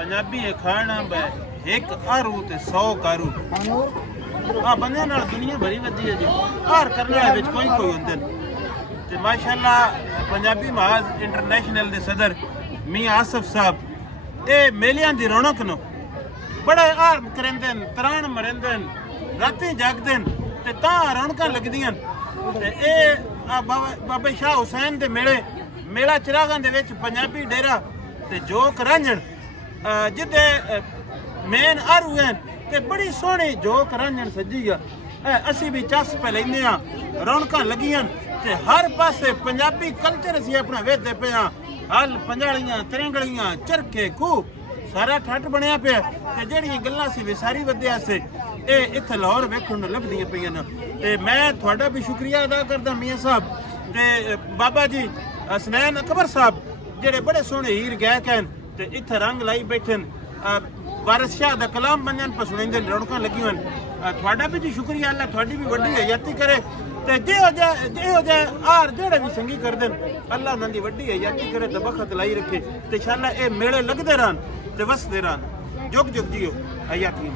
पंजाबी खाना एक आरू ते 100 कारू आ बंदे नाल दुनिया भरी वधी है जी हार करने वाले विच कोई होंदे ते माशाअल्लाह पंजाबी महाज इंटरनेशनल दे सदर मियां आसिफ साहब ये मेलियां दी रौनक नो बड़ा हार करेंदे तरान मरेंदे राती जागदे ते तां रौनकां लगदियां ते ए बाबा शाह हुसैन दे मेला चिरागां दे विच पंजाबी डेरा ते जोक रांझण जिदे मेन आरू हैं ते बड़ी सोहनी जोक रांझण सजी आ असी भी चस पे लैंदे आ रौनकां लगियां ते हर पासे पंजाबी कल्चर असी अपना वेखदे पे हल पंजालियां तरंगलियां चरखे खूह सारा ठट बनया पिया ते जेहड़ियां गल्लां सी विसारी वधे आसे ये इत्थे लाहौर वेखण नूं लभदियां पईयां न ते मैं तुहाडा भी शुक्रिया अदा करदा मियां साहब ते बाबा जी हसनैन अकबर साहब जेहड़े बड़े सोहने हीर गायक हैं ते इत्थे रंग लाई बैठे वारिस शाह दा कलाम बंदन पर सुणींदे रौनकां लगियां तुहाडा भी जी शुक्रिया अल्लाह तुहाडी भी वड्डी हयाती करे ते जिहो जे हार जेहड़े भी संगी करदे अल्लाह उन्हां दी वड्डी हयाती करे ते बखत लाई रखे ते इंशाअल्लाह ये मेले लगदे रहन ते वसदे रहन जुग जुग जियो हयाती